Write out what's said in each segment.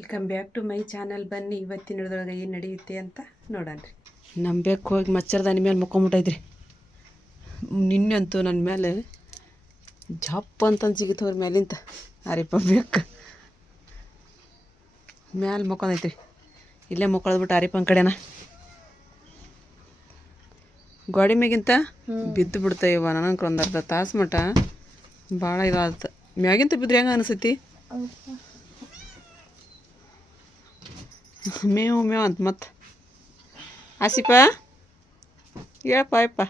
Welcome back to my channel ಬನ್ನಿ ಇವತ್ತಿನ ಹಿಡಿದೊಳಗೆ ಏನು ನಡೆಯುತ್ತೆ ಅಂತ ನೋಡೋಣ ರೀ. ನಂಬೇಕು ಹೋಗಿ ಮಚ್ಚರದ ಮೇಲೆ ಮುಕ್ಕೊಂಬಿಟ್ಟೈತ್ರಿ. ನಿನ್ನೆ ಅಂತೂ ನನ್ನ ಮೇಲೆ ಜಪ್ ಅಂತ ಅವ್ರ ಮೇಲಿಂತ ಅರಿಪ ಬೇಕ ಮ್ಯಾಲೆ ಮುಕ್ಕೊಂದೈತ್ರಿ ಇಲ್ಲೇ ಮುಕ್ಕೊಳ್ದ್ಬಿಟ್ಟು ಅರಿಪನ್ ಕಡೆನ. ಗೋಡಿ ಮ್ಯಾಗಿಂತ ಬಿದ್ದು ಬಿಡ್ತಾಯಿವ ನನಗೆ ಒಂದು ಅರ್ಧ ತಾಸು ಮಟ್ಟ ಭಾಳ ಇದಾದ ಮ್ಯಾಗಿಂತ ಬಿದ್ರೆ ಹೆಂಗೆ ಅನಿಸ್ತೈತಿ ಮೇವು ಮೇವು ಅಂತ ಮತ್ತೆ ಆಸಿಪ ಹೇಳಪ್ಪ ಅಯ್ಯಪ್ಪ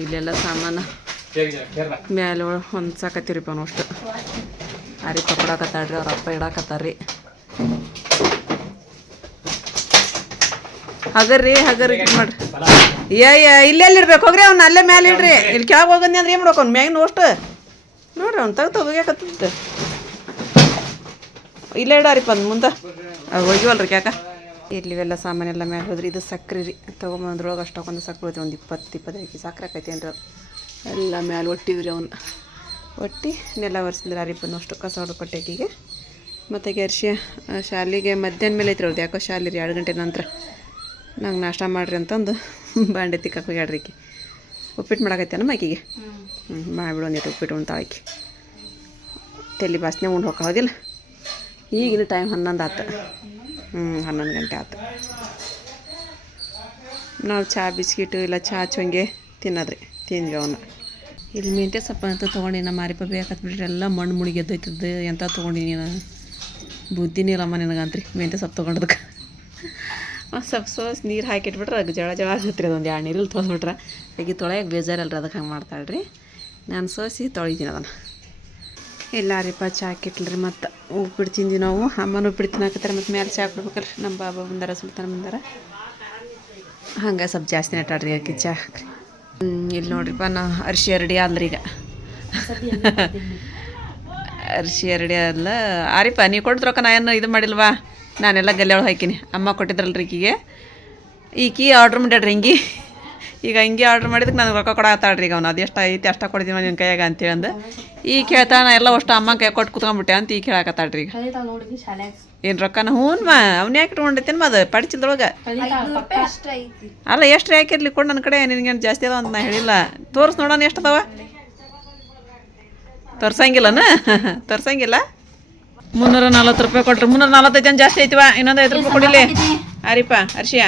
ಇಲ್ಲೆಲ್ಲ ಸಾಮಾನು ಮ್ಯಾಲೆ ಹೊಂದ್ಸಾಕತ್ತೀರಿಪ್ಪ ನಾವು ಅಷ್ಟು ಆರಿ ಕೊಡಾಕತ್ತಾಳ್ರಿ ಅವ್ರ ಅಪ್ಪ ಇಡಾಕತ್ತಾರ್ರಿ ಹಗರ್ರಿ ಹಗರ್ ಇದ್ ಮಾಡ್ರಿ ಏ ಇಲ್ಲೆಲ್ಲಿ ಇರ್ಬೇಕು ಹೋಗ್ರಿ ಅವ್ನ ಅಲ್ಲೇ ಮ್ಯಾಲೆ ಇಡ್ರಿ ಇಲ್ಲಿ ಕೆಳಗೆ ಹೋಗಂದಿ ಅಂದ್ರೆ ಏನು ಮಾಡ್ಬೇಕು ಅವ್ನು ಮ್ಯಾಗಿನ ಅಷ್ಟು ನೋಡ್ರಿ ಅವ್ನು ತೆಗ್ದು ತೆಗಿಯಾಕತ್ತ ಇಲ್ಲೇ ಇಡಾರಿಪ್ಪ ಅಂದ್ ಮುಂದೆ. ಒಯ್ಯವಲ್ರಿ ಕ್ಯಾಕ ಇಲ್ಲಿ ಇವೆಲ್ಲ ಸಾಮಾನೆಲ್ಲ ಮ್ಯಾಲೆ ಹೋದ್ರಿ ಇದು ಸಕ್ರೆ ರೀ. ತೊಗೊಂಬಂದ್ರೊಳಗೆ ಅಷ್ಟೊಂದು ಸಕ್ರೆ ಹೋಯ್ತು ಒಂದು ಇಪ್ಪತ್ತು ಇಪ್ಪತ್ತೈದು ಸಕ್ರೆ ಆಕೈತಿ ಏನ್ರಿ. ಅದು ಎಲ್ಲ ಮ್ಯಾಲೆ ಒಟ್ಟಿದ್ರಿ ಅವನ್ನ ಒಟ್ಟಿ ನೆಲ ಒರೆಸಿದ್ರೆ ಅರಿಪನ್ನು ಅಷ್ಟು ಕಸ ಹೊಡ್ಕೊಟ್ಟೆ ಆಕಿಗೆ ಮತ್ತು ಗೆರ್ಶಿ ಶಾಲಿಗೆ ಮಧ್ಯಾಹ್ನ ಮೇಲೆ ಐತ್ರಿ ಅವ್ರದ್ದು ಯಾಕೋ ಶಾಲೆ ರೀ ಎರಡು ಗಂಟೆ ನಂತರ. ನಂಗೆ ನಾಷ್ಟ ಮಾಡ್ರಿ ಅಂತಂದು ಬಾಂಡೆ ತಿಕ್ಕಕ್ಕೆ ಹೋಗ್ಯಾಡ್ರಿ ಆಕಿ ಉಪ್ಪಿಟ್ಟು ಮಾಡಾಕತ್ತೇನಮ್ಮ ಆಕಿಗೆ ಹ್ಞೂ ಮಾಡಿಬಿಡು ಒಂದಿಟ್ಟು ಉಪ್ಪಿಟ್ಟು ಅಂತ ಆಕಿ ತಲೆ ಬಾಸ್ನೆ ಉಂಡು ಹೋಗಿಲ್ಲ ಈಗಿನ ಟೈಮ್ ಹನ್ನೊಂದು ಆತ ಹ್ಞೂ ಹನ್ನೊಂದು ಗಂಟೆ ಆತ. ನಾವು ಚಹಾ ಬಿಸ್ಕಿಟು ಇಲ್ಲ ಚಹಾ ಚೊಂಗೆ ತಿನ್ನೋದ್ರಿ ತಿಂದ್ವಿ ಅವನ್ನ ಇಲ್ಲಿ ಮೆಂತ್ಯ ಸೊಪ್ಪು ಅಂತ ತೊಗೊಂಡು ನಮ್ಮ ಮಾರಿಪ ಬೇಕಾತ್ ಬಿಟ್ಟರೆ ಎಲ್ಲ ಮಣ್ಣು ಮುಳುಗೆದ್ದೈತದ್ದು ಎಂತ ತೊಗೊಂಡಿ ನೀನು? ಬುದ್ಧಿನೇ ಇಲ್ಲಮ್ಮ ನಿನಗಂತ್ರಿ ಮೆಂತ್ಯ ಸೊಪ್ಪು ತೊಗೊಂಡದಕ್ಕೆ. ಸಪ್ ಸೋಸ್ ನೀರು ಹಾಕಿಟ್ಬಿಟ್ರೆ ಅದಕ್ಕೆ ಜಳ ಜಳ ಆಗುತ್ತೆ ಅದೊಂದು ಎರಡು ನೀರಲ್ಲಿ ತೊಳೆದ್ಬಿಟ್ರೆ. ಆಗಿ ತೊಳೆಯೋಕೆ ಬೇಜಾರಲ್ರಿ ಅದಕ್ಕೆ ಹಂಗೆ ಮಾಡ್ತಾಳೆ ರೀ ನಾನು ಸೋಸಿ ತೊಳಿತೀನಿ ಅದನ್ನು. ಎಲ್ಲಾರಿಪ್ಪ ಚಾ ಹಾಕಿಟ್ಲ್ರಿ ಮತ್ತು ಉಪ್ಪಿಟ್ಟು ತಿಂದ್ವಿ ನಾವು. ಅಮ್ಮನ ಉಪ್ಪಿಟ್ಟು ತಿನ್ನಾಕತ್ತಾರೆ, ಮತ್ತು ಮೇಲೆ ಚಾ ಕೊಡ್ಬೇಕಲ್ರಿ. ನಮ್ಮ ಬಾಬಾ ಬಂದಾರ, ಸುಲ್ತಾನ ಬಂದಾರ. ಹಂಗೆ ಸ್ವಲ್ಪ ಜಾಸ್ತಿ ನಟಾಡ್ರಿ ಆಕಿ ಚಾ ಹಾಕ್ರಿ. ಇಲ್ಲಿ ನೋಡ್ರಿಪ್ಪ ನಾ ಅರ್ಶಿ ಎರಡಿ ಆದ್ರಿ ಈಗ ಅರ್ಶಿ ಎರಡಿ ಅಲ್ಲ ಆರಿಪ್ಪ ನೀವು ರೊಕ್ಕ ನಾ ಏನು ಇದು ಮಾಡಿಲ್ವಾ? ನಾನೆಲ್ಲ ಗಲ್ಲೆ ಒಳಗೆ ಹಾಕಿನಿ ಅಮ್ಮ ಕೊಟ್ಟಿದ್ರಲ್ರಿ ಈಕಿಗೆ. ಈಕಿ ಆರ್ಡ್ರ್ ಮಾಡ್ಯಾಡ್ರಿ ಹಿಂಗೆ. ಈಗ ಹಿಂಗೆ ಆರ್ಡ್ರ್ ಮಾಡಿದಕ್ಕೆ ನನಗೆ ರೊಕ್ಕ ಕೊಡತ್ತಾಳ್ರಿ ಈಗ ಅವ್ನು. ಅದು ಎಷ್ಟು ಐತಿ ಅಷ್ಟ ಕೊಡ್ತೀನಿ ನಿನ್ನ ಕೈಯಾಗ ಅಂತೇಳಿ ಅಂದು. ಈಗ ಕೇಳ್ತಾ ನಾ ಎಲ್ಲ ಅಷ್ಟು ಅಮ್ಮ ಕೈ ಕೊಟ್ಟು ಕುತ್ಕೊಂಡ್ಬಿಟ್ಟೆ ಅಂತ ಈಗ ಕೇಳಾಕತ್ತಾಳ್ರಿ ಈಗ. ಏನು ರೊಕ್ಕನ? ಹ್ಞೂ ಮಾ ಅವ್ನ ಯಾಕೆ ಇಟ್ಕೊಂಡಿರ್ತೇನೆ ಅದು? ಪಡಿಚಿಲ್ದೊಳಗೆ ಅಲ್ಲ ಎಷ್ಟು ಯಾಕಿರ್ಲಿ ಕೊಡು ನನ್ನ ಕಡೆ ನಿನಗೇನು ಜಾಸ್ತಿ ಅದಾವ ಅಂತ ನಾ ಹೇಳಿಲ್ಲ. ತೋರಿಸ್ ನೋಡೋಣ ಎಷ್ಟು ಅದಾವ. ತೋರ್ಸಂಗಿಲ್ಲನ? ತೋರ್ಸಂಗಿಲ್ಲ? ಮುನ್ನೂರ ನಲ್ವತ್ತು ರೂಪಾಯಿ ಕೊಟ್ರು. ಮುನ್ನೂರ ನಲ್ವತ್ತೈದು ಜನ ಜಾಸ್ತಿ ಐತಿವ? ಇನ್ನೊಂದು ಐದು ರೂಪಾಯಿ ಕೊಡಿಲಿ. ಅರಿಪ ಅರ್ಷಿಯಾ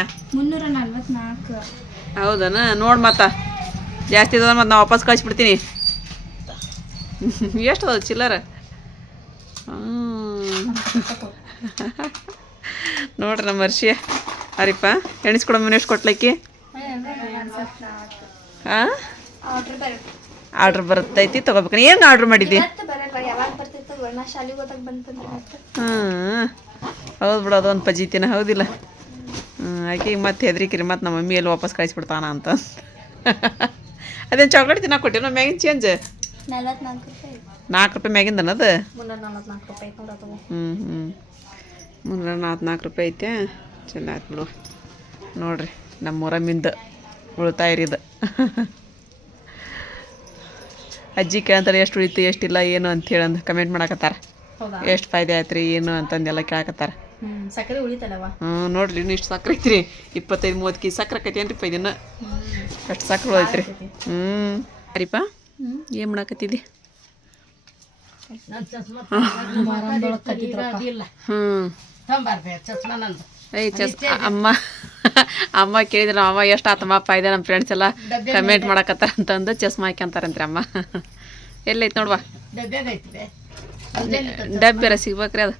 ಹೌದನ? ನೋಡಿ ಮತ್ತ. ಜಾಸ್ತಿ ಅದ ಮತ್ತು ನಾ ವಾಪಸ್ ಕಳಿಸ್ಬಿಡ್ತೀನಿ. ಎಷ್ಟು ಚಿಲ್ಲರ? ಹ್ಮ್. ನೋಡ್ರಿ ನಮ್ಮ ವರ್ಷಿ ಅರಿಪ್ಪ ಎಣಿಸ್ಕೊಡ ಮನೆ ಎಷ್ಟು ಕೊಟ್ಲಕ್ಕಿ? ಹಾಂ? ಆರ್ಡ್ರ್ ಬರುತ್ತೈತಿ ತಗೋಬೇಕು ಏನು ಆರ್ಡ್ರ್ ಮಾಡಿದ್ದಿ ಹ್ಞೂ ಹೌದು ಬಿಡು, ಅದೊಂದು ಪಜೀತಿನ. ಹೌದಿಲ್ಲ. ಆಕೆ ಈಗ ಮತ್ತೆ ಹೆದ್ರಿಕಿರಿ ಮತ್ತು ನಮ್ಮ ಮಮ್ಮಿ ಎಲ್ಲಿ ವಾಪಸ್ ಕಳಿಸ್ಬಿಡ್ತಾನ ಅಂತ. ಅದೇನು ಚಾಕ್ಲೇಟ್ ತಿನ್ನಕ್ಕೆ ಕೊಟ್ಟಿರೋ ಮ್ಯಾಗಿನ ಚೇಂಜ್ ನಾಲ್ಕು ರೂಪಾಯಿ ಮ್ಯಾಗಿಂದ ಅನ್ನೋದು? ಹ್ಞೂ ಹ್ಞೂ ಮುನ್ನೂರ ನಾಲ್ಕು ರೂಪಾಯಿ ಐತೆ. ಚೆನ್ನಾಗಿ ಆಯ್ತು ಬಿಡು. ನೋಡ್ರಿ ನಮ್ಮ ರೀ ಇದು ಅಜ್ಜಿ ಕೇಳ್ತಾರೆ ಎಷ್ಟು ಉಳಿತು ಎಷ್ಟಿಲ್ಲ ಏನು ಅಂತ ಹೇಳಂದು ಕಮೆಂಟ್ ಮಾಡಕತ್ತಾರ. ಎಷ್ಟು ಫಾಯ್ದೆ ಆಯ್ತು ರೀ ಏನು ಅಂತಂದೆಲ್ಲ ಕೇಳಕತ್ತಾರ. ಸಕ್ಕರೆ ಉಳಿತಲ್ಲವ ಹ್ಞೂ ನೋಡ್ರಿ ಇನ್ನು ಇಷ್ಟು ಸಕ್ಕರೆ ಐತ್ರಿ. ಇಪ್ಪತ್ತೈದು ಮೂವತ್ತು ಕೆಜಿ ಸಕ್ಕರೆ ಆಕೈತಿ ಏನ್ರಿ ಪೈ ದಿನ ಅಷ್ಟು ಸಕ್ಕರೆ ಐತ್ರಿ. ಹ್ಞೂ ಸರಿಪಾ ಏನು ಮಾಡಾಕತ್ತಿದ್ದಿ ಹ್ಞೂ ಐ ಚಸ್ ಅಮ್ಮ. ಅಮ್ಮ ಕೇಳಿದ್ರು ಅಮ್ಮ ಎಷ್ಟು ಆತಮ್ಮ ಇದೆ ನಮ್ಮ ಫ್ರೆಂಡ್ಸ್ ಎಲ್ಲ. ಕಮೆಂಟ್ ಮಾಡಕತ್ತಾರ ಅಂತಂದು ಚಸ್ಮಾ ಹಾಕ್ಯಂತಾರಂತ್ರಿ ಅಮ್ಮ. ಎಲ್ಲೈತೆ ನೋಡ್ವಾ? ಡಬ್ಬೆರ ಸಿಗ್ಬೇಕ್ರಿ ಅದು?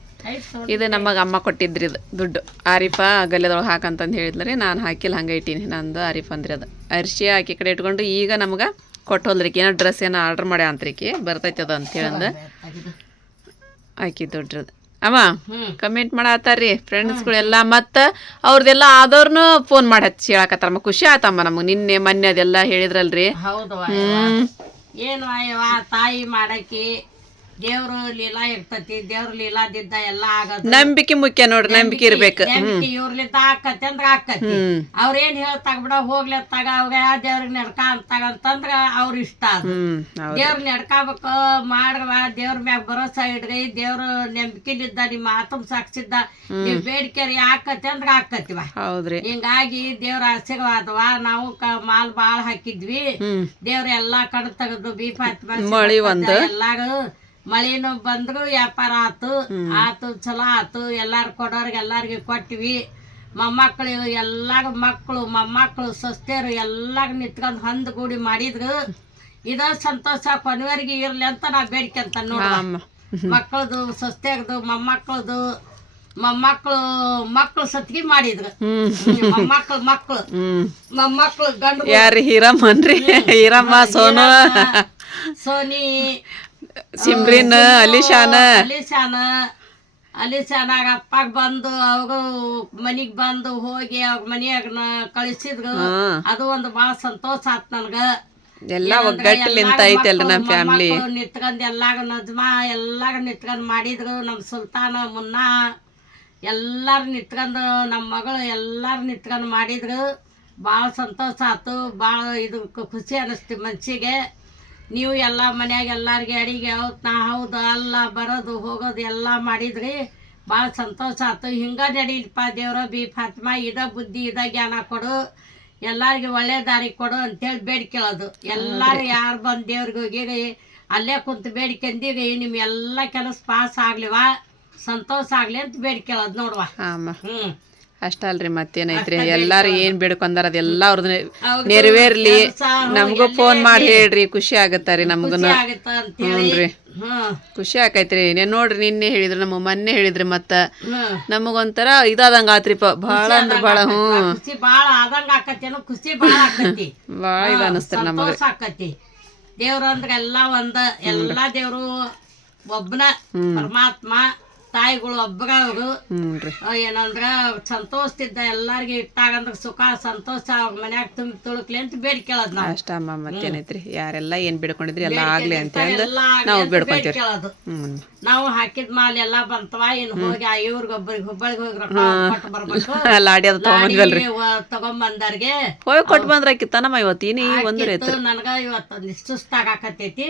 ಇದು ನಮಗೆ ಅಮ್ಮ ಕೊಟ್ಟಿದ್ರಿ ಇದು ದುಡ್ಡು. ಆರಿಫ ಗಲ್ಯದೊಳಗೆ ಹಾಕಂತಂದು ಹೇಳಿದ್ರಿ ನಾನು ಹಾಕಿಲ್ಲ ಹಂಗೆ ಇಟ್ಟೀನಿ. ನಂದು ಆರಿಫ್ ಅಂದ್ರೆ ಅದು. ಅರಿಶಿ ಆಕಿ ಕಡೆ ಇಟ್ಕೊಂಡು ಈಗ ನಮ್ಗೆ ಕೊಟ್ಟು ಹೋದ್ರಿಕಿ ಏನೋ ಡ್ರೆಸ್ ಏನೋ ಆರ್ಡ್ರ್ ಮಾಡಿ ಅಂತ್ರಿಕಿ ಬರ್ತೈತೆ ಅದು ಅಂತೇಳಂದು ಆಕಿ ಅದು ಅಮ್ಮ ಕಮೆಂಟ್ ಮಾಡತ್ತಾರ್ರಿ ಫ್ರೆಂಡ್ಸ್ಗಳೆಲ್ಲ ಮತ್ತು ಅವ್ರದ್ದೆಲ್ಲ ಆದವ್ರನ್ನೂ ಫೋನ್ ಮಾಡಿ ಹಚ್ಚಿ ಹೇಳಕತ್ತಾರಮ್ಮ ಖುಷಿ ಆತಮ್ಮ ನಮಗೆ. ನಿನ್ನೆ ಮೊನ್ನೆ ಅದೆಲ್ಲ ಹೇಳಿದ್ರಲ್ರಿ. ಹೌದು ಏನು ತಾಯಿ ಮಾಡಕ್ಕೆ ದೇವ್ರ ಲೀಲಾ ಇರ್ತತಿ ದೇವ್ರ ಲೀಲಾದಿದ್ದ ಎಲ್ಲಾ ಆಗದು. ನಂಬಿಕೆ ಮುಖ್ಯ ನೋಡ್ರಿ ನಂಬಿಕೆ ಇರ್ಬೇಕು. ನಂಬಿಕೆ ಇವ್ರಲಿದ್ದ ಆಕತಿ ಅಂದ್ರ ಆಕತಿ. ಅವ್ರ ಅವ್ರೇನ್ ಹೇಳ್ತಾಗ ಬಿಡ ಹೋಗ್ಲತ್ತಾಗ ಅವಾಗ ದೇವ್ರಿಗೆ ನಡ್ಕ ಅಂತಾಗ ಅಂತಂದ್ರ ಅವ್ರ ಇಷ್ಟ ಅದು ದೇವ್ರ ನಡ್ಕಬೇಕು ಮಾಡ್ರವ ದೇವ್ರ ಮ್ಯಾಗ ಭರೋಸಾ ಇಡ್ರಿ ದೇವ್ರ ನಂಬಿಕೆಲಿದ್ದ ನಿಮ್ಮ ಆತಮ್ ಸಾಕ್ಸಿದ್ದ ನೀವ್ ಬೇಡಿಕೆ ಆಕತಿ ಅಂದ್ರ ಆಕತಿವ ಹೌದ್ರಿ. ಹಿಂಗಾಗಿ ದೇವ್ರ ಆಶೀರ್ವಾದವ ನಾವು ಮಾಲ್ ಬಾಳ್ ಹಾಕಿದ್ವಿ. ದೇವ್ರ ಎಲ್ಲಾ ಕಡೆ ತೆಗೆದು ಬೀಫ್ ಹತ್ತಿ ಮಳಿ ಎಲ್ಲಾರು ಮಳಿನು ಬಂದ್ರು ವ್ಯಾಪಾರ ಆತು ಆತು ಚಲೋ ಆತು. ಎಲ್ಲಾರು ಕೊಡೋರ್ಗೆ ಎಲ್ಲಾರ್ಗಿ ಕೊಟ್ವಿ. ಮೊಮ್ಮಕ್ಳು ಎಲ್ಲಾರು ಮಕ್ಕಳು ಮೊಮ್ಮಕ್ಕಳು ಸೊಸ್ತೆಯರು ಎಲ್ಲಾರು ನಿತ್ಕೊಂಡ್ ಹೊಂದ್ ಗೂಡಿ ಮಾಡಿದ್ರು. ಇದ ಸಂತೋಷ ಕೊನೆವರೆಗೆ ಇರ್ಲಿ ಅಂತ ನಾ ಬೇಡ್ಕೊಂತ ನೋಡ ಮಕ್ಕಳದು ಸೊಸ್ತೆಯರ್ದು ಮೊಮ್ಮಕ್ಕಳದು ಮೊಮ್ಮಕ್ಕಳು ಮಕ್ಳು ಸತ್ಗಿ ಮಾಡಿದ್ರು. ಮೊಮ್ಮಕ್ಕಳು ಹ್ಮ್. ಮೊಮ್ಮಕ್ಳು ಗಂಡು ಯಾರು ಹೀರಮ್ಮನ್ರಿ? ಹೀರಮ್ಮ ಸೋನು. ಸೋನಿ ಸಿಮ್ರಿನ್ ಅಲಿಶಾನ. ಅಲಿಶಾನ. ಅಲಿಶಾನಾಗ ಅಪ್ಪಾಗ ಬಂದು ಅವಾಗ ಮನಿಗ್ ಬಂದು ಹೋಗಿ ಅವ್ರ ಮನಿಯಾಗ ಕಳಿಸಿದ್ರು ಅದು ಒಂದು ಬಹಳ ಸಂತೋಷ ಆತ್ ನನ್ಗ. ಎಲ್ಲಾ ಒಗ್ಗಟ್ಟಲಿಂತ ಐತಲ್ರಿ ನಮ್ಮ ಫ್ಯಾಮಿಲಿ. ನಿತ್ಕೊಂಡ್ ಎಲ್ಲಾಗ ನಜ್ಮಾ ಎಲ್ಲಾಗ ನಿತ್ಕೊಂಡ್ ಮಾಡಿದ್ರು ನಮ್ ಸುಲ್ತಾನ ಮುನ್ನ. ಎಲ್ಲಾರು ನಿತ್ಕೊಂಡು ನಮ್ಮ ಮಗಳು ಎಲ್ಲಾರು ನಿತ್ಕೊಂಡು ಮಾಡಿದ್ರು ಭಾಳ ಸಂತೋಷ ಆತು. ಭಾಳ ಇದು ಖುಷಿ ಅನ್ನಿಸ್ತು ಮನ್ಸಿಗೆ. ನೀವು ಎಲ್ಲ ಮನ್ಯಾಗ ಎಲ್ಲರಿಗೆ ಅಡಿಗೆ ಹೌದು ನಾ ಹೌದು ಅಲ್ಲ ಬರೋದು ಹೋಗೋದು ಎಲ್ಲ ಮಾಡಿದ್ರಿ ಭಾಳ ಸಂತೋಷ ಆಯ್ತು ಹಿಂಗೆ ನಡೀಲಿಪ್ಪ ದೇವ್ರ ಬಿ ಫಾತ್ಮ ಇದ ಬುದ್ಧಿ ಇದ ಜ್ಞಾನ ಕೊಡು. ಎಲ್ಲರಿಗೆ ಒಳ್ಳೆ ದಾರಿ ಕೊಡು ಅಂತೇಳಿ ಬೇಡ್ಕೊಳ್ಳೋದು ಎಲ್ಲರೂ ಯಾರು ಬಂದು ದೇವ್ರಿಗೆ ಹೋಗಿರಿ ಅಲ್ಲೇ ಕುಂತು ಬೇಡ್ಕೊಂಡೀಗ ನಿಮ್ಮ ಎಲ್ಲ ಕೆಲಸ ಪಾಸ್ ಆಗ್ಲಿವಾ ಸಂತೋಷ ಆಗ್ಲಿ ಅಂತ ಬೇಡ್ಕೊಳ್ಳೋದು ನೋಡುವ. ಹ್ಮ್. ಅಷ್ಟ ಅಲ್ರಿ ಮತ್ತೇನೈತ್ರಿ ಎಲ್ಲಾರು ಏನ್ ಬೇಡ್ಕೊಂಡಾರ ಅದೆಲ್ಲ ಅವ್ರದ್ದು ನೆರವೇರ್ಲಿ. ನಮಗೂ ಫೋನ್ ಮಾಡಿ ಹೇಳ್ರಿ ಖುಷಿ ಆಗತ್ತಾರಿ ನಮ್ಗುನು. ಹ್ಞೂನ್ರಿ. ಖುಷಿ ಆಕೈತ್ರಿ. ನೀನ್ ನೋಡ್ರಿ ನಿನ್ನೆ ಹೇಳಿದ್ರು ನಮ್ಮ ಮೊನ್ನೆ ಹೇಳಿದ್ರಿ ಮತ್ತ. ನಮಗೊಂಥರ ಇದಾದಂಗ ಆತ್ರಿಪ ಬಹಳ ಅಂದ್ರ ಬಹಳ ಹ್ಮ್ ಬಾಳ ಆದಂಗ ಆಕತ್ತೇನೋ ಖುಷಿ ಬಾಳ ಇದು ಅನಸ್ತಾರ ನಮಗ. ಸಂತೋಷ ದೇವ್ರ ಅಂದ್ರ ಎಲ್ಲಾ ಒಂದ ಎಲ್ಲಾ ದೇವ್ರು ಒಬ್ಬನ ಪರಮಾತ್ಮ ತಾಯಿಗಳು ಒಬ್ಬರ ಅವರು ಹ್ಞೂನ್ರಿ ಏನಂದ್ರ ಸಂತೋಷದಿಂದ ಎಲ್ಲಾರ್ಗಿ ಇಟ್ಟಾಗಂದ್ರ ಸುಖ ಸಂತೋಷ ಅವ್ರ ಮನ್ಯಾಗ ತುಂಬಿ ತುಳುಕ್ಲಿ ಅಂತ ಬೇಡ್ಕೊಳ್ಳೋದು ನಾವು. ಅಷ್ಟ ಅಮ್ಮ ಮತ್ತೇನೈತ್ರಿ ಯಾರೆಲ್ಲ ಏನ್ ಬಿಡ್ಕೊಂಡಿದ್ರಿ ಎಲ್ಲ ಆಗ್ಲಿ ಅಂತ ಹೇಳಿ ನಾವು ಅಂತ ಬೇಡ್ಕೊಳ್ಳೋದು ಹ್ಮ್ ನಾವು ಹಾಕಿದ ಮಾಲ್ ಎಲ್ಲಾ ಬಂತವ ಇನ್ ಹೋಗಿ ಆ ಇವ್ರಿಗೊಬ್ಬರಿಗೆ ಹುಬ್ಬಳ್ಳಿಗೆ ಹೋಗಿ ರೊಕ್ಕ ಕೊಟ್ಟು ಬರ್ಬೇಕು. ಲಾಡಿ ಅದು ತಗೊಂಬಂದ್ವಲ್ರಿ. ಲಾಡಿ ವ- ತಗೊಂಬಂದರ್ಗೆ. ಹೋಗಿ ಕೊಟ್ಟು ಬಂದ್ರಾಕಿತ್ತನಮ್ಮ ಇವತ್ತು ಆಕಿತ್ತು ನನಗ ಇವತ್ತೊಂದು ಸುಸ್ತಾಗಕತ್ತೈತಿ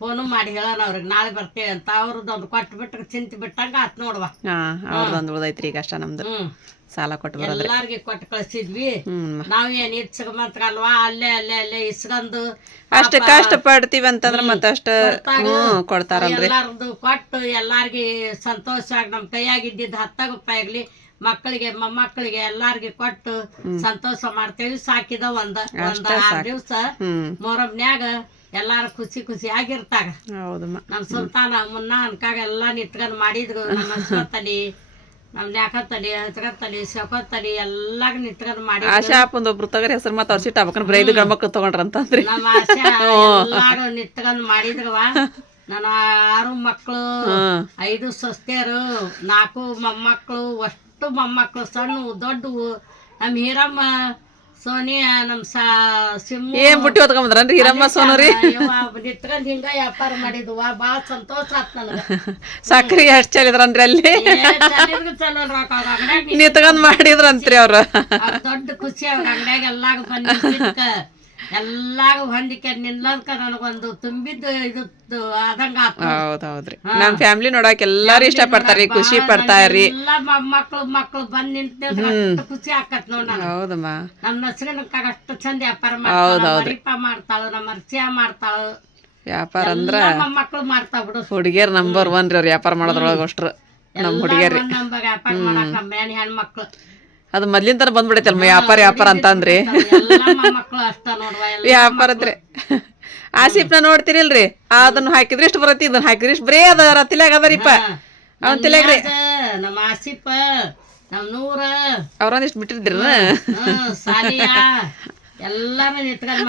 ಫೋನು ಮಾಡಿ ಹೇಳೋಣ ಅವ್ರಿಗೆ. ನಾಳೆ ಬರ್ತೇವೆ ಅಂತ ಅವ್ರದ್ದು ಒಂದು ಕೊಟ್ಟು ಬಿಟ್ಟು ಚಿಂತೆ ಬಿಟ್ಟಂಗ ಆತ್ ನೋಡುವ. ಹಾ ಅವ್ರದೊಂದು ಉಳ್ದೈತ್ರಿ ಈಗ ಅಷ್ಟ ನಮ್ದು. ಹ್ಮ್. ಸಾಲ ಕೊಟ್ಟು ಬರೋದ್ರಿ. ಎಲ್ಲಾರ್ಗಿ ಕೊಟ್ಟು ಕಳ್ಸಿದ್ವಿ. ಹ್ಮ್. ನಾವ್ ಏನ್ ಇಸ್ಕೊಂಬಂತ್ರಲ್ವಾ ಅಲ್ಲೇ ಅಲ್ಲೇ ಅಲ್ಲೇ ಇಸ್ಕೊಂಡು ಅಷ್ಟ ಕಷ್ಟ ಪಡ್ತೀವಿ ಅಂತಂದ್ರ ಮತ್ತಷ್ಟು ಹ್ಮ್ ಕೊಡ್ತಾರಲ್ರಿ ಎಲ್ಲಾರ್ದು ಕೊಟ್ಟು ಎಲ್ಲಾರ್ಗಿ ಸಂತೋಷ ಆಗಿ ನಮ್ಮ ಕೈಯಾಗಿದ್ದಿದ್ದು ಹತ್ತ ರೂಪಾಯಿ ಆಗ್ಲಿ ಮಕ್ಕಳಿಗೆ ಮೊಮ್ಮಕ್ಕಳಿಗೆ ಎಲ್ಲಾರ್ಗಿ ಕೊಟ್ಟು ಸಂತೋಷ ಮಾಡ್ತೇವಿ. ಸಾಕಿದ ಒಂದ ಒಂದ ಆರ್ ದಿವ್ಸ ಮೊರಮ್ನ್ಯಾಗ ಎಲ್ಲಾರು ಖುಷಿ ಖುಷಿ ಆಗಿರ್ತಾಗ ಹೌದಮ್ಮ. ನಮ್ ಸುಲ್ತಾನ ಮುನ್ನ ಅನ್ಕಾಗ ಎಲ್ಲಾ ನಿತ್ಕೊಂಡ್ ಮಾಡಿದ್ರು ನಮ್ಮ ಹಸ್ಕೊತಲಿ ನಮ್ ನ್ಯಾಕತ್ತಲಿ ಹಚ್ಕತ್ತಲಿ ಸೊಕೊತ್ತಲಿ ಎಲ್ಲಾಗ ನಿತ್ಕೊಂಡ್ ಮಾಡಿ ಆಶಾ ಒಂದು ಒಬ್ರು ತಗರಿ ಹೆಸರು ಮತ್ತ ಅವ್ರ ಸಿಟ್ಟು ಹಬ್ಬಕನ್ ಬ್ರೈದು ಗಂಡ್ಮಕ್ಳು ತಗೊಂಡ್ರಂತಂದ್ರಿ ನಮ್ಮ ಆಶಾ ಎಲ್ಲಾರು ನಿತ್ಕೊಂಡ್ ಮಾಡಿದ್ರವ ನನ್ನ ಆರು ಮಕ್ಕಳು ಐದು ಸೊಸ್ತೆಯರು ನಾಲ್ಕು ಮೊಮ್ಮಕ್ಕಳು ಅಷ್ಟು ಮೊಮ್ಮಕ್ಕಳು ಸಣ್ಣ ದೊಡ್ಡವು. ನಮ್ಮ ಹೀರಮ್ಮ ಸೋನಿಯಾ ನಮ್ಮ ಸಾ ಸಿಮ್ಮು. ಏನ್ ಬುಟ್ಟಿ ಹೊತ್ಕೊಂಬಂದ್ರನ್ರಿ? ಹಿರಮ್ಮ ಸೋನು ರೀ. ಹಿಂಗ ವ್ಯಾಪಾರ ಮಾಡಿದ್ವ. ಬಾಳ ಸಂತೋಷ ಆತ್ ನನಗ. ಸಕ್ರಿ ಎಷ್ಟ್ ಚಲಿದ್ರನ್ರಿ ಅಲ್ಲಿ. ನಿತ್ಕೊಂಡ್ ಮಾಡಿದ್ರಂತ್ರಿ ಅವ್ರ. ದೊಡ್ಡ ಖುಷಿ ಅವ್ರ ಅಂಗಡಿಯಾಗ ಎಲ್ಲಾಗ ಬಂದ್ ಎಲ್ಲಾಗ ಹೊಂದಿಕೆ ನಿಲ್ಲದ್ಕ ನನಗೊಂದು ತುಂಬಿದ್ದು ಇದು ಆದಂಗ ಹೌದೌದ್ರಿ. ನಮ್ ಫ್ಯಾಮಿಲಿ ನೋಡಾಕ ಎಲ್ಲಾರು ಇಷ್ಟ ಪಡ್ತಾರಿ ಖುಷಿ ಪಡ್ತಾರ್ರಿ ಎಲ್ಲ ಮಕ್ಕಳು ಮಕ್ಕಳು ಬಂದ್ ನಿಂತಿದ್ರೆ ಖುಷಿ ಆಕತ್ ನೋಡ್ ಹೌದಮ್ಮ. ನಮ್ಮ ನಸರಿನಕ್ಕಾಗ ಅಷ್ಟು ಚಂದ ವ್ಯಾಪಾರ ಮಾಡ್ತಾಳ ಮಾಡ್ತಾಳ ನಮ್ಮ ಅರ್ಚಿಯ ಮಾಡ್ತಾಳ. ವ್ಯಾಪಾರ ಅಂದ್ರ ಮಕ್ಕಳು ಮಾಡ್ತಾ ಬಿಡು. ಹುಡುಗಿಯರ್ ನಂಬರ್ ಒನ್ ರೀ ಅವ್ರ ವ್ಯಾಪಾರ ಮಾಡೋದ್ರೊಳಗ ಅಷ್ಟ್ರ. ನಮ್ ಹುಡುಗಿಯರ್ ವ್ಯಾಪಾರ ಮಾಡಕ್ ನಮ್ಮ ಹೆಣ್ಮಕ್ಳು. ಅದು ಮೊದ್ಲಿನ ತನ ಬಂದ್ಬಿಡೈತಲ್ ವ್ಯಾಪಾರ ವ್ಯಾಪಾರ ಅಂತ ಅಂದ್ರಿ ವ್ಯಾಪಾರ ಅಂದ್ರೆ ಆ ಆಸಿಪ್ನ ನೋಡ್ತಿರಿಲ್ರಿ ಅದನ್ನ ಹಾಕಿದ್ರೆ ಇಷ್ಟು ಬರತ್ತಿ ಇದನ್ನ ಹಾಕಿದ್ರೆ ಇಷ್ಟು ಬರೇ ಅದ ರತಿಲಾಗ ಅದರಿಪ್ಪ ಅವ್ನ ತಿಲಾಗ್ರಿ ನಮ್ಮ ಆಸಿಪ ನಮ್ ನೂರ. ಅವ್ರೊಂದಿಷ್ಟು ಬಿಟ್ಟಿದ್ರಿ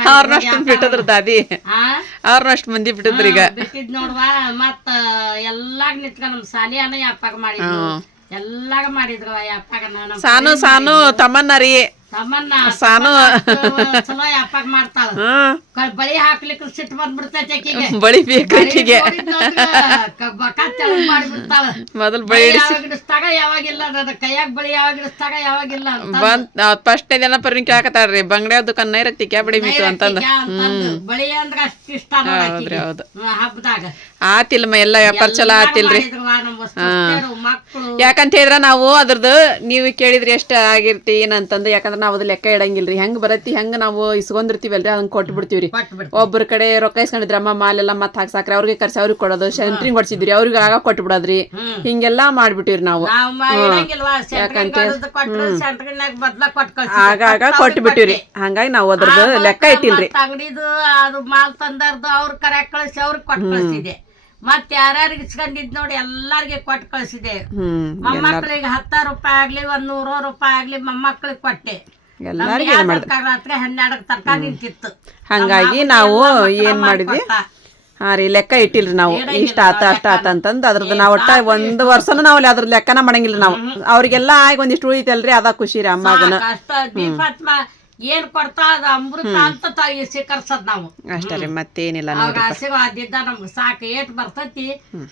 ಅವ್ರನ್ನಷ್ಟು ಬಿಟ್ಟದ್ರ ದಾದಿ. ಆ? ಅವ್ರನ್ನ ಅಷ್ಟು ಮಂದಿ ಬಿಟ್ಟಿದ್ರಿ ಈಗ. ಬಿಟ್ಟಿದ್ ನೋಡ್ವ ಮತ್ತ ಎಲ್ಲಾಗ ನಿತ್ಕೊಂಡ್ ನಮ್ ಸಾಲಿಯಾನ ಯಾಪಾಗ ಮಾಡಿದ್ರು ಎಲ್ಲಾಗ ಮಾಡಿದ್ರು ಸಾನು ಸಾನು ತಮ್ಮನ್ನ ರೀ. ತಮ್ಮನ್ನ ಸಾನು. ಚಲೋ ಮಾಡ್ತಾಳ. ಬಳಿ ಹಾಕ್ಲಿಕ್ಕೆ ಸಿಟ್ಟು ಬಂದ್ಬಿಡ್ತೈತೆ ಆಕಿಗೆ. ಬಳಿ ಬೇಕೀಗೆ ಬಕ ಮಾಡಿಬಿಡ್ತಾಳ. ಮೊದಲು ಬಳಿ ಇಡಿಸ್ತಾಗ ಯಾವಾಗಿಲ್ಲ ನನ್ನ ಕೈಯಾಗ ಬಳಿ ಯಾವಾಗ ಯಾವಾಗಿಲ್ಲ ಬಂದ್ ಫಸ್ಟ್ ದಿನ ಪರ್ನಿ ಕೇಳಕತ್ತಾಳ್ರಿ ಬಂಗ್ಡ್ಯಾವ ದುಕಾನ್ ನೈರತ್ತಿ ಕ್ಯಾ ಬಡಿ ಮೀತು ಅಂತಂದ್ರೆ ಬಳಿ ಅಂದ್ರೆ ಅಷ್ಟ ಇಷ್ಟ ಹೌದು. ಹಬ್ಬದಾಗ. ಆತಿಲ್ಮ ಎಲ್ಲ ವ್ಯಾಪಾರ ಚಲೋ ಆತಿಲ್ರಿ. ಯಾಕಂತ ಹೇಳಿದ್ರ ನಾವು ಅದ್ರದ್ದು ನೀವು ಕೇಳಿದ್ರಿ ಎಷ್ಟ ಆಗಿರ್ತಿ ಏನಂತಂದು. ಯಾಕಂದ್ರೆ ನಾವು ಅದು ಲೆಕ್ಕ ಇಡಂಗಿಲ್ರಿ. ಹೆಂಗ್ ಬರತ್ತಿ ಹೆಂಗ್ ನಾವು ಇಸ್ಕೊಂಡಿರ್ತೀವಲ್ರಿ ಅದನ್ನ ಕೊಟ್ಟು ಬಿಡ್ತೀವ್ರಿ ಬಿಡ್ತೀವಿ ಒಬ್ಬರ ಕಡೆ ರೊಕ್ಕ ಇಸ್ಕೊಂಡಿದ್ರಿ ಅಮ್ಮ ಮಾಲೆಲ್ಲ ಮತ್ ಹಾಕ್ಸಾಕ್ರಿ ಅವ್ರಿಗೆ ಕರ್ಸಿ ಅವ್ರಿಗೆ ಕೊಡೋದು ಸೆಂಟ್ರಿಂಗ್ ಹೊಡ್ಸಿದ್ರಿ ಅವ್ರಿಗೆ ಆಗ ಕೊಟ್ಟು ಬಿಡೋದ್ರಿ. ಹಿಂಗೆಲ್ಲಾ ಮಾಡ್ಬಿಟ್ಟಿವ್ರಿ ನಾವು. ಕಳ್ಸಿ ಆಗಾಗ ಕೊಟ್ಟು. ಬಿಟ್ಟಿವ್ರಿ ಹಂಗಾಗಿ ನಾವು ಅದ್ರದ್ದು ಲೆಕ್ಕ ಇಟ್ಟಿಲ್ರಿ. ಅಂಗಡಿದು ಅದು ಮಾಲ್ ತಂದರ್ದು ಅವ್ರ ಕರೆ ಕಳಿಸಿ ಅವ್ರಿಗೆ ಕೊಟ್ಟು ಕಳ್ಸಿದೆ ಮತ್ ಯಾರ್ಯಾರಿಗೆ ಇಸ್ಕೊಂಡಿದ್ ನೋಡಿ ಎಲ್ಲಾರ್ಗೆ ಕೊಟ್ಟು ಕಳ್ಸಿದೆ. ಮೊಮ್ಮಕ್ಳಿಗೆ ಹತ್ತ ರೂಪಾಯಿ ಆಗ್ಲಿ ಒಂದ್ ನೂರ ರೂಪಾಯಿ ಆಗ್ಲಿ ಮೊಮ್ಮಕ್ಳಿಗೆ ಕೊಟ್ಟೆ. ರಾತ್ರಿ ಹನ್ನೆರಡಕ್ಕೆ ತರಕಾರಿ ನಿಂತಿತ್ತು ಹಂಗಾಗಿ ನಾವು ಏನ್ ಮಾಡಿದ್ವಿ. ಹಾ ರೀ ಲೆಕ್ಕ ಇಟ್ಟಿಲ್ರಿ ನಾವು. ಇಷ್ಟ ಆತ ಅಷ್ಟ ಆತ ಅಂತಂದ್ ಅದ್ರದ್ದು ನಾವು ಒಟ್ಟ ಒಂದ್ ವರ್ಷನೂ ನಾವು ಅದ್ರ ಲೆಕ್ಕನ ಮಾಡಂಗಿಲ್ಲ ನಾವು. ಅವ್ರಿಗೆಲ್ಲ ಆಗಿ ಒಂದಿಷ್ಟು ಉಳಿತಲ್ರಿ ಅದ ಖುಷಿ ರೀ ಅಮ್ಮ ಅದನ್ನ ಅಷ್ಟ ದೀಪಾತ್ಮ ಏನ್ ಕೊಡ್ತಾ ಅದ ಅಮೃತ ಅಂತ ತಾಯಿ ಸ್ವೀಕರ್ಸದ್ ನಾವು. ಅಷ್ಟೇ ಮತ್ತೇನಿಲ್ಲ ಅವಾಗ ನಮ್ಗ್ ಆಶೀರ್ವಾದಿದ್ದ ನಮ್ಗೆ ಸಾಕು ಏಟ್ ಬರ್ತತಿ.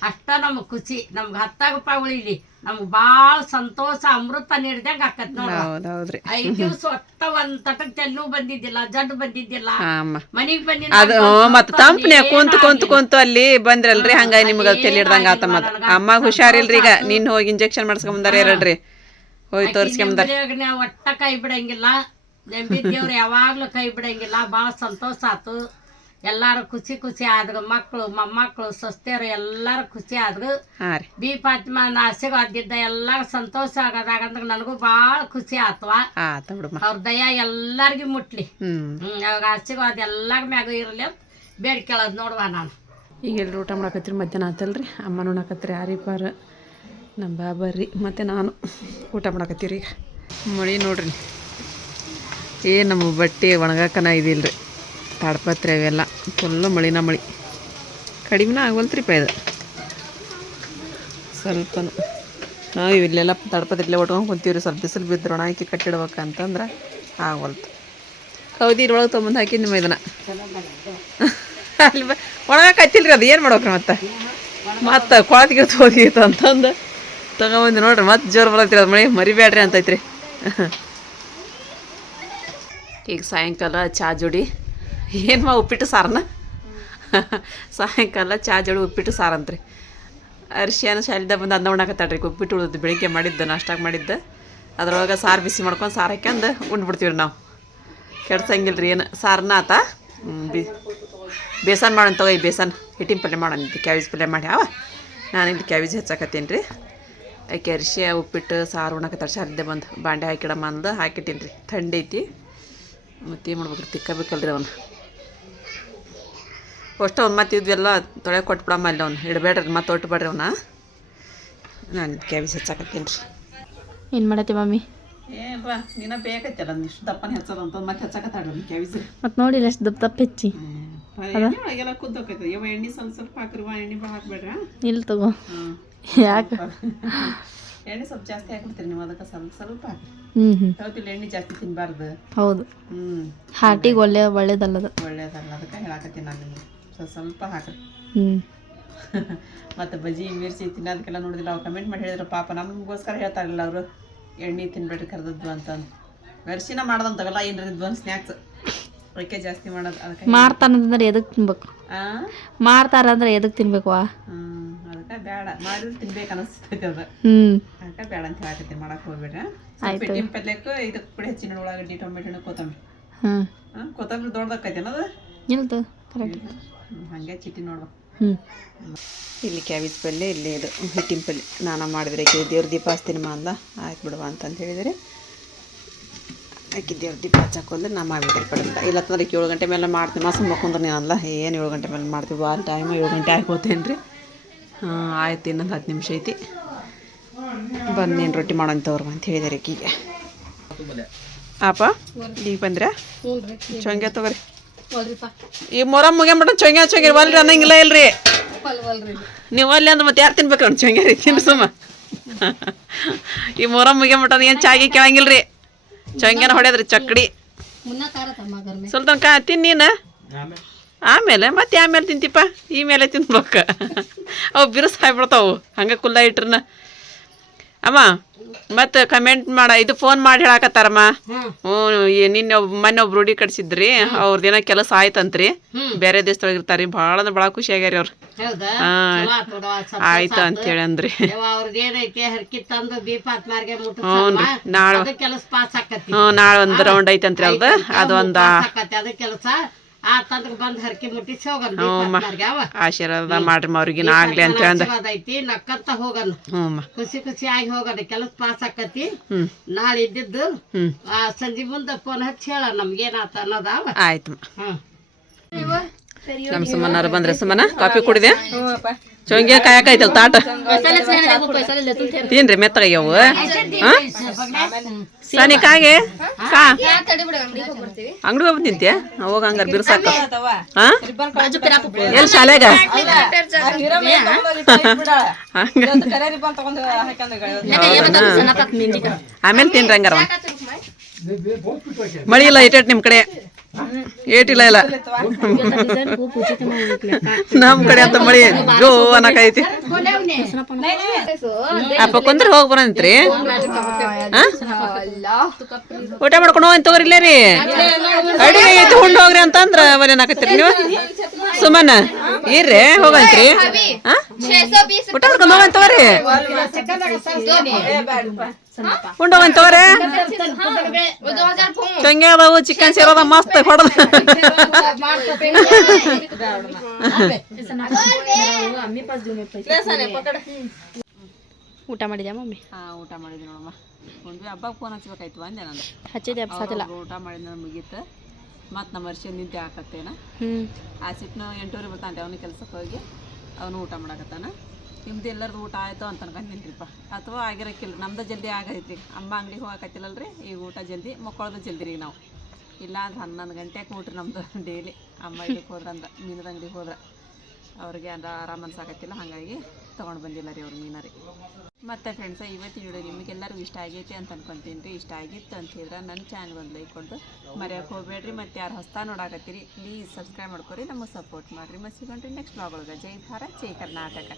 ಅಷ್ಟ ನಮ್ಗ್ ಖುಷಿ. ನಮ್ಗ್ ಹತ್ತ ರೂಪಾಯಿ ಉಳಿಲಿ. ನಮ್ಗ್ ಬಾಳ ಸಂತೋಷ ಅಮೃತ ನೀಡ್ದಂಗ ಆಕತ್ ನೋಡ್ರಿ ಹೌದ್ ಹೌದ್ರಿ ಐದ್ ದಿವ್ಸ ಒಟ್ಟ ಒಂದ್ ತಟಕ್ ತೆಲ್ಲು ಬಂದಿದ್ದಿಲ್ಲ ಜಡ್ ಬಂದಿದ್ದಿಲ್ಲ. ಮನಿಗ್ ಬಂದಿ ಅದು ಮತ್ ತಂಪ್ನೆ ಕುಂತ ಕುಂತ ಕುಂತ ಅಲ್ಲಿ ಬಂದ್ರಲ್ರಿ ಹಂಗ ನಿಮ್ಗ ತಲೆ ಹಿಡ್ದಂಗ ಆತ ಮತ್ತ ಅಮ್ಮ ಹುಷಾರಿಲ್ರಿ ಈಗ. ನಿನ್ ಹೋಗಿ ಇಂಜೆಕ್ಷನ್ ಮಾಡ್ಸ್ಕೊಂಡ್ ಬಂದಾರ ಎರಡ್ರಿ. ಹೋಗಿ ತೋರಿಸ್ಕೊಂಡ್ ಒಟ್ಟ ಕೈ ಬಿಡಂಗಿಲ್ಲ. ನಂಬಿದ್ದೇವ್ರು ಯಾವಾಗಲೂ ಕೈ ಬಿಡಂಗಿಲ್ಲ ಭಾಳ ಸಂತೋಷ ಆತು. ಎಲ್ಲಾರು ಖುಷಿ ಖುಷಿ ಆದ್ರು ಮಕ್ಕಳು ಮೊಮ್ಮಕ್ಕಳು ಸೊಸ್ತೆಯರು ಎಲ್ಲಾರು ಖುಷಿ ಆದ್ರು ಬಿ ಫಾತಿಮಾನ ಆಶೀರ್ವಾದಿದ್ದ ಎಲ್ಲಾರು ಸಂತೋಷ ಆಗೋದಾಗ ಅಂದ್ರೆ ನನಗೂ ಭಾಳ ಖುಷಿ ಆತ್ವ. ಅವ್ರ ದಯ ಎಲ್ಲಾರ್ಗಿ ಮುಟ್ಲಿ. ಹ್ಮ್. ಅವ್ರ ಅವಾಗ ಆಶೀರ್ವಾದ ಎಲ್ಲಾರ ಮ್ಯಾಗ ಇರಲಿ ಅಂತ ಬೇಡ್ಕೊಳ್ಳೋದು ನೋಡುವ ನಾನು. ಈಗ ಎಲ್ರು ಊಟ ಮಾಡಕತ್ರಿ ಮಧ್ಯಾಹ್ನ ಆತಲ್ರಿ? ಅಮ್ಮನ ಉಣ್ಣಕತ್ರಿ ಆರಿಪಾರ ನಮ್ಮ ಬಾಬರ್ರಿ ಮತ್ತು ನಾನು ಊಟ ಮಾಡಕತ್ತೀರಿ ಈಗ. ಮಳಿ ನೋಡ್ರಿ. ಏನು ನಮ್ಮ ಬಟ್ಟೆ ಒಣಗಾಕನ ಇದಿಲ್ಲ ರೀ ತಾಡ್ಪತ್ರೆ ಅವೆಲ್ಲ ಫುಲ್ಲು ಮಳಿನ ಮಳಿ. ಕಡಿಮೆನ ಆಗವಲ್ತ್ರಿಪ್ಪ ಇದು. ಸ್ವಲ್ಪ ನಾವು ಇಲ್ಲೆಲ್ಲ ತಡ್ಪತ್ರಿಲ್ಲೇ ಒಟ್ಕೊಂಡು ಕುಂತೀವ್ರಿ, ಸ್ವಲ್ಪ ಬಿಸಿಲು ಬಿದ್ದು ಒಣ ಹಾಕಿ ಕಟ್ಟಿಡ್ಬೇಕಂತಂದ್ರೆ ಆಗವಲ್ತು. ಕೌದಿ ಇರೊಳಗೆ ತೊಗೊಂಬಂದು ಹಾಕಿ ನಿಮ್ಮ ಇದನ್ನ. ಅಲ್ಲಿ ಒಣಗಾಕ ಹತ್ತಿಲ್ರಿ ಅದು, ಏನು ಮಾಡ್ಬೇಕ್ರಿ ಮತ್ತೆ? ಮತ್ತೆ ಕೊಳತಿಗೆ ಹೋಗಿತ್ತು ಅಂತಂದು ತಗೊಂಬಂದು ನೋಡ್ರಿ, ಮತ್ತೆ ಜೋರು ಬರತ್ರಿ, ಅದು ಮಳೆ ಮರಿಬೇಡ್ರಿ ಅಂತೈತ್ರಿ. ಈಗ ಸಾಯಂಕಾಲ ಚಾ ಜೋಡಿ. ಏನು ಮಾ ಉಪ್ಪಿಟ್ಟು ಸಾರನ? ಸಾಯಂಕಾಲ ಚಾ ಜೋಡಿ ಉಪ್ಪಿಟ್ಟು ಸಾರಂತ್ರಿ. ಅರಿಶಿನ ಶಾಲಿದ ಬಂದು ಅನ್ನ ಉಣ್ಣಾಕತ್ತಾಡ್ರಿ ಉಪ್ಪಿಟ್ಟು ಉಳಿದು ಬೆಳಿಗ್ಗೆ ಮಾಡಿದ್ದೆ, ನಾಷ್ಟಾಗ ಮಾಡಿದ್ದೆ. ಅದ್ರೊಳಗೆ ಸಾರು ಬಿಸಿ ಮಾಡ್ಕೊಂಡು ಸಾರು ಹಾಕ್ಯಂದು ಉಂಡ್ಬಿಡ್ತೀವಿ ನಾವು. ಕೆಡ್ಸಂಗಿಲ್ಲ ರೀ ಏನು ಸಾರನ್ನ ಆತ? ಬಿ ಬೇಸನ್ ಮಾಡೋಣ ತಗೋ ಈ ಬೇಸನ್. ಹಿಟ್ಟಿನ ಪಲ್ಯ ಮಾಡೋಣ. ಇದು ಕ್ಯಾಬೇಜ್ ಪಲ್ಯ ಮಾಡಿ ಯಾವ ಇಲ್ಲಿ ಕ್ಯಾಬೇಜ್ ಹೆಚ್ಚಾಕತ್ತೀನಿ ರೀ ಅರಿಶಿ ಉಪ್ಪಿಟ್ಟು ಸಾರು ಉಣ್ಣಕತ್ತಾರ ಶಾಲಿದ್ದೆ ಬಂದು. ಬಾಂಡೆ ಹಾಕಿಡಮ್ಮ ಅಂದು ಹಾಕಿಟ್ಟೀನಿ ರೀ ಥಂಡಿ ಐತಿ. ಮತ್ತೆ ಏನು ಮಾಡ್ಬೇಕ್ರಿ ತಿಕ್ಕಬೇಕಲ್ರಿ ಅವನು. ಅಷ್ಟು ಅವ್ನು ಮತ್ತೆ ಇದ್ವೆಲ್ಲ ತೊಳೆ ಕೊಟ್ಬಿಡಮ್ಮ ಅಲ್ಲಿ ಅವ್ನು. ಇಡಬೇಡ್ರಿ ಮತ್ತೆ ಒಟ್ಟಬೇಡ್ರಿ ಅವನ. ನಾನು ಕ್ಯಾಬೇಜ್ ಹೆಚ್ಚಾಕತ್ತೀನಿ ರೀ. ಏನು ಮಾಡತ್ತೆ ಮಮ್ಮಿ ಏನ್ರ ನೀನ ಬೇಕತ್ತಲ್ಲ ಇಷ್ಟು ದಪ್ಪನ ಹೆಚ್ಚದ ಅಂತ ಮತ್ತೆ ಹೆಚ್ಚಾಕತ್ತಾಡ್ರಿ ಕ್ಯಾಬೇಜ್ ಮತ್ತು ನೋಡಿಲ್ಲ ಎಷ್ಟು ದಪ್ಪ ದಪ್ಪ ಹೆಚ್ಚಿ. ಎಲ್ಲ ಕುದ್ದೋಕೈತೆ ಯಾವ ಎಣ್ಣೆ ಸ್ವಲ್ಪ ಸ್ವಲ್ಪ ಹಾಕ್ರಿ ಎಣ್ಣೆ ಭಾಳ ಹಾಕ್ಬೇಡ್ರ ಇಲ್ಲ ತಗೋ. ಯಾಕೆ? ಎಣ್ಣೆ ಸ್ವಲ್ಪ ಜಾಸ್ತಿ ಹಾಕ್ಬಿಡ್ತೀರಿ ನೀವು ಅದಕ್ಕೆ ಸ್ವಲ್ಪ ಸ್ವಲ್ಪ ಹಾಕಿ ಹ್ಞೂ ಹ್ಞೂ ಹೌದಿಲ್ಲ ಎಣ್ಣೆ ಜಾಸ್ತಿ ತಿನ್ನಬಾರ್ದು ಹೌದು. ಹ್ಞೂ ಹಾರ್ಟಿಗೆ ಒಳ್ಳೆ ಒಳ್ಳೇದಲ್ಲದು. ಒಳ್ಳೇದಲ್ಲ ಅದಕ್ಕೆ ಹೇಳಾಕತ್ತೀನಿ ನಾನು ನಿಮಗೆ. ಸ್ವಲ್ಪ ಸ್ವಲ್ಪ ಹಾಕ್ರಿ. ಹ್ಞೂ ಮತ್ತು ಬಜ್ಜಿ ಮಿರ್ಚಿ ತಿನ್ನೋದಕ್ಕೆಲ್ಲ ನೋಡಿದಿಲ್ಲ ಅವ್ರು ಕಮೆಂಟ್ ಮಾಡಿ ಹೇಳಿದ್ರು ಪಾಪ ನಮಗೋಸ್ಕರ ಹೇಳ್ತಾರಲ್ಲ ಅವರು ಎಣ್ಣೆ ತಿನ್ಬೇಡ್ರಿ ಕರೆದದ್ದು ಅಂತಂದು ಮೆರ್ಸಿನ ಮಾಡ್ದಂತವಲ್ಲ ಏನ್ರಿ ಒಂದು ಸ್ನ್ಯಾಕ್ಸ್ ಅದಕ್ಕೆ ಜಾಸ್ತಿ ಮಾಡೋದು ಅದಕ್ಕೆ ಮಾಡ್ತಾನಂದ್ರೆ ಎದಕ್ಕೆ ತಿನ್ಬೇಕು? ಆ? ಮಾಡ್ತಾರಂದ್ರೆ ಎದಕ್ಕೆ ತಿನ್ಬೇಕು ಹ್ಮ್. ಅದಕ್ಕೆ ಬೇಡ. ಮಾಡಿದ್ರೆ ತಿನ್ಬೇಕು ಅನಿಸ್ತೈತೆ ಅದು. ಹ್ಞೂ ಅದಕ್ಕೆ ಬೇಡ ಅಂತ ಹೇಳಕತ್ತೀನಿ ಮಾಡಕ್ ಹೋಗ್ಬೇಡ್ರಿ. ಪೆಟ್ಟಿನ ಪಲ್ಯಕ್ಕೆ ಇದಕ್ಕೆ ಪುಡಿ ಹೆಚ್ಚಿನ ಉಳ್ಳಾಗಡ್ಡಿ ಟೊಮೆಟೊ ಕೊತ್ತಂಬರಿ. ಹ್ಮ್ ಹಾಂ ಕೊತ್ತಂಬರಿ ದೊಡ್ಡದಕ್ಕೈತೆ ಅನ್ನೋದು ಇಲ್ತು ಕರೆಕ್ಟ್ ಹಾಗೆ ಚಿಟ್ಟಿ ಹ್ಞೂ ಇಲ್ಲಿ ಕ್ಯಾಬೇಜ್ ಪಲ್ಯ ಇಲ್ಲಿ ಇದು ಹಿಟ್ಟಿನ ಪಲ್ಯ. ನಾನು ಮಾಡಿದ್ರೆ ಆಕೆ ದೇವ್ರ ದೀಪ ಹಚ್ತೀನಮ್ಮ ಅಂದ. ಆಯ್ತು ಬಿಡುವ ಅಂತಂದು ಹೇಳಿದರೆ. ಆಕೆ ದೇವ್ರ ದೀಪ ಹಚ್ಚಾಕೊಂಡ್ರೆ ನಾ ಮಾಡಿಬಿಟ್ರೆ ಕಡಿಮೆ ಇಲ್ಲತ್ತಂದ್ರೆ ಏಳು ಗಂಟೆ ಮೇಲೆ ಮಾಡ್ತೀನಿ. ಮಾಸ ಮಕ್ಕೊಂಡ್ರೆ ನೀನಲ್ಲ ಅಲ್ಲ ಏನು ಏಳು ಗಂಟೆ ಮೇಲೆ ಮಾಡ್ತೀವಿ? ಭಾಳ ಟೈಮ್ ಏಳು ಗಂಟೆ ರೀ ಹಾಂ ಆಯ್ತು ಇನ್ನೊಂದು ಹತ್ತು ನಿಮಿಷ ಐತಿ. ಬಂದು ನೀನು ರೊಟ್ಟಿ ಮಾಡೋಣ ತೋರ್ವ ಅಂತ ಹೇಳಿದಾರೆ ಆಕಿಗೆ ಅಪ್ಪ ಈಗ ಬಂದ್ರೆ? ಚೊಂಗೆ ತಗೋರಿ. ಈ ಮೊರ ಮುಗಿಯಂಬಿಟ್ಟು ಚೊಂಗೆ ಚೊಂಗೆ ಒಲ್ರಿ ಅನ್ನಂಗಿಲ್ಲ ಇಲ್ರಿ? ನೀವು ಅಲ್ಲಿ ಅಂದ್ರೆ ಮತ್ತೆ ಯಾರು ತಿನ್ಬೇಕು ಅವ್ನು ಚೊಂಗೆ ರೀ ತಿನ್ನು ಸುಮ್ಮ. ಈ ಮೊರ ಮುಗಿಯಂಬಿಟ್ಟು ಏನು ಚಾಗಿ ಕೇಳಂಗಿಲ್ರಿ? ರೀ ಚಂಗ್ಯಾನ ಹೊಡ್ಯದ್ರಿ ಚಕ್ಕಡಿ ಸುಲ್ತಾನ್ ಕಾ ತಿನ್ನೀನ ಆಮೇಲೆ ಮತ್ತೆ ಆಮೇಲೆ ತಿಂತಿಪ್ಪ. ಈ ಮೇಲೆ ತಿನ್ಬೇಕ. ಅವು ಬಿರುಸು ಹಾಯ್ಬಿಡ್ತಾವು ಹಂಗೆ ಕುಲ್ಲ ಇಟ್ರನ. ಅಮ್ಮ ಮತ್ತೆ ಕಮೆಂಟ್ ಮಾಡ ಇದು ಫೋನ್ ಮಾಡಿ ಹೇಳಾಕತ್ತಾರಮ್ಮ. ಹ್ಞೂ ನಿನ್ನೆ ಒಬ್ಬ ಮೊನ್ನೆ ಒಬ್ರು ರೂಢಿ ಕಟ್ಸಿದ್ರಿ. ಅವ್ರದ್ದೇನೋ ಕೆಲಸ ಆಯ್ತಂತ್ರಿ. ಬೇರೆ ದೇಶದೊಳಗೆ ಇರ್ತಾರೆ. ಭಾಳ ಅಂದ್ರೆ ಭಾಳ ಖುಷಿ ಆಗ್ಯಾರಿ ಅವ್ರು. ಹಾಂ. ಆಯ್ತು ಅಂತ ಹೇಳಿ ಅಂದ್ರಿ. ಹ್ಞೂ ರೀ ನಾಳೆ- ಹ್ಞೂ ನಾಳೆ ಒಂದು ರೌಂಡ್ ಐತಂತ್ರಿ ಅವ್ರದ್ದು ಅದು ಬಂದ್ ಹರ್ಕಿ ಮುಟ್ಟಿಸಿ ಹೋಗನ್ ಆಶೀರ್ವಾದ ಮಾಡ್ರಿ ಅವ್ರಿಗಿನ ಆಗ್ಲಿ ಅಂತ ಹೇಳಿ ಆಶೀರ್ವಾದ ಐತಿ ನಕ್ಕಂತ ಹೋಗನ್. ಖುಷಿ ಖುಷಿ ಆಗಿ ಹೋಗದ ಕೆಲಸ ಪಾಸ್ ಆಕತಿ. ನಾಳೆ ಇದ್ದಿದ್ದು ಸಂಜೆ ಮುಂದೆ ಫೋನ್ ಹಚ್ಚಿ ಹೇಳ ನಮ್ಗೇನಾತ ಅನ್ನೋದಾವ ಆಯ್ತು ನಮ್ಮ ಸುಮ್ಮನಾರು ಬಂದ್ರೆ ಸುಮ್ಮನ ಕಾಫಿ ಕುಡಿದೆ? ಚೊಂಗೆ ಕಾಯಕೈತಲ್ ತಾಟ? ತಿನ್ರಿ ಮೆತ್ತಗಯ್ಯವು ಸನಿ ಕಾಗೆ? ಕಾ? ಅಂಗಡಿ ಹೋಗಿ ತಿಂತೀಯ ಹೋಗ ಹಂಗಾರ ಬಿರ್ಸಾಕ ಹಾ? ಎಲ್ಲಿ ಶಾಲೆಗ? ಆಮೇಲೆ ತಿನ್ರಿ ಹಂಗಾರ ಮಳಿ ಇಲ್ಲ ಇಟ್ಟ ನಿಮ್ ಕಡೆ. ಏಟಿಲ್ಲ ಇಲ್ಲ ನಮ್ ಕಡೆ ಅಂತ ಮಳಿ ಜೋ ಅನ್ನಕೈತಿ ಅಪ್ಪ ಕುಂದ್ರ ಹೋಗಿ ಬರಂತ್ರಿ ಊಟ ಮಾಡ್ಕೊಂಡು ಹೋಗಿ ತಗೋರಿ ಇಲ್ಲೇ ರೀ ಅಡಿಗೆ ಐತಿ, ಉಂಡ್ ಹೋಗ್ರಿ ಅಂತಂದ್ರ ಬರೇನಾಕತ್ತೀರಿ ನೀವು? ಸುಮನ, ಇರ್ರಿ, ಹೋಗಂತ್ರಿ. ಊಟ ಮಾಡ್ಕೊಂಡು ಹೋಗಂತ ತಗೋರಿ ಉಂಡ್ ಹೋಗಂತ ತಗೋರಿ ಚಂಗೆ ಅದಾವು ಚಿಕನ್ ಸೇರದ ಮಸ್ತ್ ಹೊಡೆದ. ಊಟ ಮಾಡಿದ್ಯಾ ಮಮ್ಮಿ? ಹಾ ಊಟ ಮಾಡಿದ್ವಿ ನೋಡಮ್ಮ. ಒಂದು ಹಬ್ಬಕ್ಕೆ ಫೋನ್ ಹಚ್ಬೇಕಾಯ್ತು ಅಂದೆ ನಾನು. ಹಚ್ಚಿದ್ದೆ ಸಾತಿಲ್ಲ ಅವ್ರು ಊಟ ಮಾಡಿದ ಮುಗೀತು. ಮತ್ತು ನಮ್ಮ ವರ್ಷ ನಿಂತೆ ಹಾಕತ್ತೇನ. ಆ ಸಿಟ್ನ ಎಂಟೂರಿ ಬರ್ತಾನೆ ಅವನು ಕೆಲ್ಸಕ್ಕೆ ಹೋಗಿ. ಅವನು ಊಟ ಮಾಡಕತ್ತಾನ. ನಿಮ್ದು ಎಲ್ಲರದು ಊಟ ಆಯಿತು ಅಂತ ಅನ್ಕೊಂಡ್ನಿನ್ರಿಪ್ಪ ಅಥವಾ ಆಗಿರಕ್ಕಿಲ್ಲ, ನಮ್ದು ಜಲ್ದಿ ಆಗೈತ್ರಿ. ಅಮ್ಮ ಅಂಗಡಿಗೆ ಹೋಗಕತ್ತಿಲ್ಲಲ್ರಿ? ಈಗ ಊಟ ಜಲ್ದಿ, ಮಕ್ಕಳದು ಜಲ್ದಿ ರೀ ನಾವು. ಇಲ್ಲ ಅಂದ್ರೆ ಹನ್ನೊಂದು ಗಂಟೆಗೆ ಊಟ್ರಿ ನಮ್ದು ಡೈಲಿ ಅಮ್ಮ ಇದಕ್ಕೆ ಅಂದ ಮೀನದ ಅಂಗಡಿಗೆ ಹೋದ್ರೆ. ಅವ್ರಿಗೆ ಅಂದ್ರೆ ಆರಾಮ ಅನ್ಸಾಕತ್ತಿಲ್ಲ, ಹಾಗಾಗಿ ತೊಗೊಂಡು ಬಂದಿಲ್ಲ ರೀ ಅವ್ರ ಮೀನ ರೀ ಮತ್ತು ಫ್ರೆಂಡ್ಸ ಇವತ್ತಿನ ವಿಡಿಯೋ ನಿಮಗೆಲ್ಲರಿಗೂ ಇಷ್ಟ ಆಗೈತಿ ಅಂತ ಅನ್ಕೊಂತೀನಿ. ರೀ ಇಷ್ಟ ಆಗಿತ್ತು ಅಂತ ಹೇಳಿದ್ರೆ ನನ್ನ ಚಾನಲ್ ಒಂದು ಲೈಕ್ ಕೊಟ್ಟು ಮರೆಯೋಕೆ ಹೋಗ್ಬೇಡ್ರಿ. ಮತ್ತು ಯಾರು ಹೊಸ್ತಾ ನೋಡಾಕತ್ತೀರಿ ಪ್ಲೀಸ್ ಸಬ್ಸ್ಕ್ರೈಬ್ ಮಾಡ್ಕೊರಿ. ನಮಗೆ ಸಪೋರ್ಟ್ ಮಾಡಿರಿ. ಮತ್ತು ಸಿಗೋಣ್ರಿ ನೆಕ್ಸ್ಟ್ ಬ್ಲಾಗ್ ಒಳಗೆ. ಜೈ ಭಾರತ್, ಜೈ ಕರ್ನಾಟಕ.